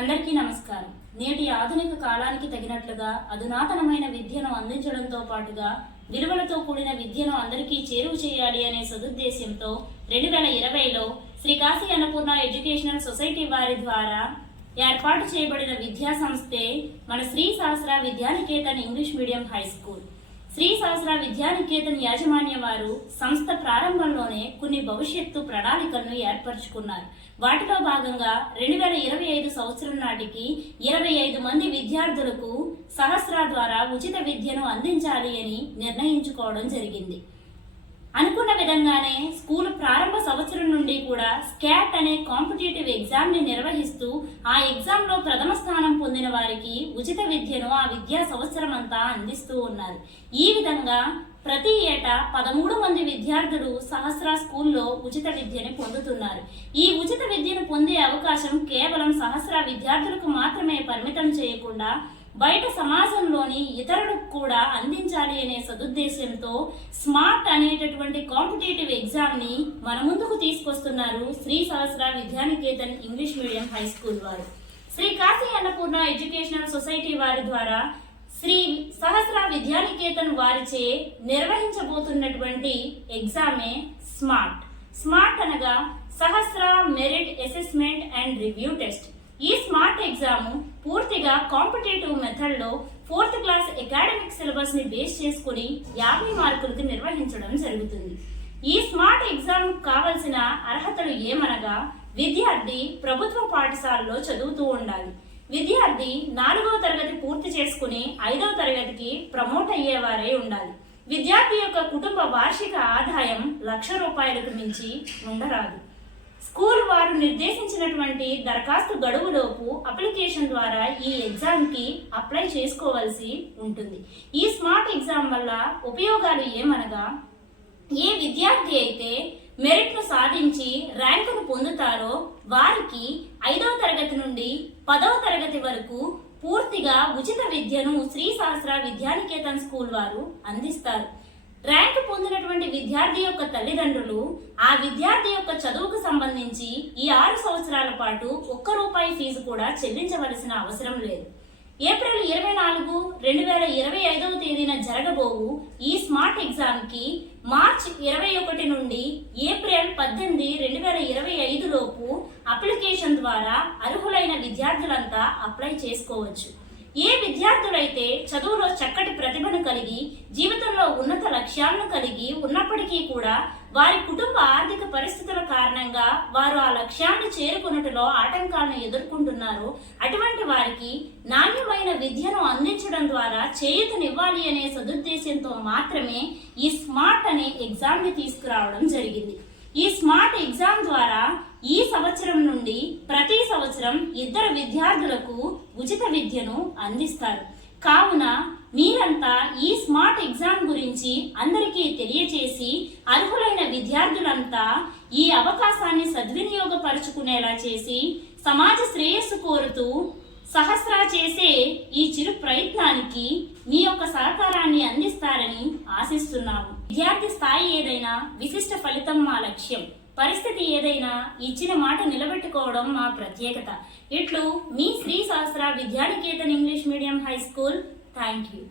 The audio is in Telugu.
అందరికీ నమస్కారం. నేటి ఆధునిక కాలానికి తగినట్లుగా అధునాతనమైన విద్యను అందించడంతో పాటుగా విలువలతో కూడిన విద్యను అందరికీ చేరువ చేయాలి అనే సదుద్దేశంతో 2020లో శ్రీ కాశీ అన్నపూర్ణ ఎడ్యుకేషనల్ సొసైటీ వారి ద్వారా ఏర్పాటు చేయబడిన విద్యా సంస్థే మన Shri Sahasra Vidyaniketan English medium high school. Shri Sahasra Vidyaniketan యాజమాన్య వారు సంస్థ ప్రారంభంలోనే కొన్ని భవిష్యత్తు ప్రణాళికలను ఏర్పరచుకున్నారు. వాటిలో భాగంగా 2025 సంవత్సరం నాటికి 25 మంది విద్యార్థులకు సహస్ర ద్వారా ఉచిత విద్యను అందించాలి అని నిర్ణయించుకోవడం జరిగింది. అనుకున్న విధంగానే స్కూల్ ప్రారంభ సంవత్సరం నుండి కూడా స్కాట్ అనే కాంపిటేటివ్ ఎగ్జామ్ ని నిర్వహిస్తూ ఆ ఎగ్జామ్ లో ప్రథమ స్థానం పొందిన వారికి ఉచిత విద్యను ఆ విద్యా సంవత్సరం అంతా అందిస్తూ ఉన్నారు. ఈ విధంగా ప్రతి ఏటా 13 మంది విద్యార్థులు సహస్ర స్కూల్లో ఉచిత విద్యని పొందుతున్నారు. ఈ ఉచిత విద్యను పొందే అవకాశం కేవలం సహస్ర విద్యార్థులకు మాత్రమే పరిమితం చేయకుండా బయట సమాజంలోని ఇతరులకు కూడా అందించాలి అనే సదుద్దేశంతో స్మార్ట్ అనేటటువంటి కాంపిటేటివ్ ఎగ్జామ్ ని మన ముందుకు తీసుకొస్తున్నారు Shri Sahasra Vidyaniketan English medium high school వారు. శ్రీ కాశీ అన్నపూర్ణ ఎడ్యుకేషనల్ సొసైటీ వారి ద్వారా శ్రీ సహస్ర విద్యానికేతన్ వారిచే నిర్వహించబోతున్నటువంటి ఎగ్జామే స్మార్ట్. స్మార్ట్ అనగా Sahasra merit assessment and review test. ఈ స్మార్ట్ ఎగ్జామ్ పూర్తిగా కాంపిటేటివ్ మెథడ్ లో 4th క్లాస్ అకాడమిక్ సిలబస్ ని బేస్ చేసుకుని 50 మార్కులకు నిర్వహించడం జరుగుతుంది. ఈ స్మార్ట్ ఎగ్జామ్ కావలసిన అర్హతలు ఏమనగా విద్యార్థి ప్రభుత్వ పాఠశాలలో చదువుతూ ఉండాలి. విద్యార్థి 4వ తరగతి పూర్తి చేసుకుని 5వ తరగతికి ప్రమోట్ అయ్యేవారై ఉండాలి. విద్యార్థి యొక్క కుటుంబ వార్షిక ఆదాయం 1,00,000 రూపాయలకు మించి ఉండరాదు. స్కూల్ వారు నిర్దేశించినటువంటి దరఖాస్తు గడువులోపు అప్లికేషన్ ద్వారా ఈ ఎగ్జామ్ కి అప్లై చేసుకోవాల్సి ఉంటుంది. ఈ స్మార్ట్ ఎగ్జామ్ వల్ల ఉపయోగాలు ఏమనగా, ఏ విద్యార్థి అయితే మెరిట్ ను సాధించి ర్యాంకును పొందుతారో వారికి 5వ తరగతి నుండి 10వ తరగతి వరకు పూర్తిగా ఉచిత విద్యను శ్రీ సహస్ర విద్యానికేతన్ స్కూల్ వారు అందిస్తారు. ర్యాంకు పొందినటువంటి విద్యార్థి యొక్క తల్లిదండ్రులు ఆ విద్యార్థి యొక్క చదువుకు సంబంధించి ఈ 6 సంవత్సరాల పాటు ₹1 ఫీజు కూడా చెల్లించవలసిన అవసరం లేదు. ఏప్రిల్ 24, 2025వ తేదీన జరగబోవు ఈ స్మార్ట్ ఎగ్జామ్ కి మార్చ్ 21 నుండి ఏప్రిల్ 18, 2025 లోపు అప్లికేషన్ ద్వారా అర్హులైన విద్యార్థులంతా అప్లై చేసుకోవచ్చు. ఏ విద్యార్థులైతే చదువులో చక్కటి ప్రతిభను కలిగి జీవితంలో ఉన్నత లక్ష్యాలను కలిగి ఉన్నప్పటికీ కూడా వారి కుటుంబ ఆర్థిక పరిస్థితుల కారణంగా వారు ఆ లక్ష్యాన్ని చేరుకున్నట్టులో ఆటంకాలను ఎదుర్కొంటున్నారు, అటువంటి వారికి నాణ్యమైన విద్యను అందించడం ద్వారా చేయూతనివ్వాలి అనే సదుద్దేశంతో మాత్రమే ఈ స్మార్ట్ అనే ఎగ్జామ్ ని తీసుకురావడం జరిగింది. ఈ స్మార్ట్ ఎగ్జామ్ ద్వారా ఈ సంవత్సరం నుండి ప్రతి సంవత్సరం 2 విద్యార్థులకు ఉచిత విద్యను అందిస్తారు. కావున మీరంతా ఈ స్మార్ట్ ఎగ్జామ్ గురించి అందరికీ తెలియచేసి అర్హులైన విద్యార్థులంతా ఈ అవకాశాన్ని సద్వినియోగపరుచుకునేలా చేసి సమాజ శ్రేయస్సు కోరుతూ సహస్ర చేసే ఈ చిరు ప్రయత్నానికి మీ యొక్క సహకారాన్ని అందిస్తారని ఆశిస్తున్నాము. విద్యార్థి స్థాయి ఏదైనా విశిష్ట ఫలితం మా లక్ష్యం. పరిస్థితి ఏదైనా ఇచ్చిన మాట నిలబెట్టుకోవడం మా ప్రత్యేకత. ఇట్లు మీ Shri Sahasra Vidyaniketan English medium high school. Thank you.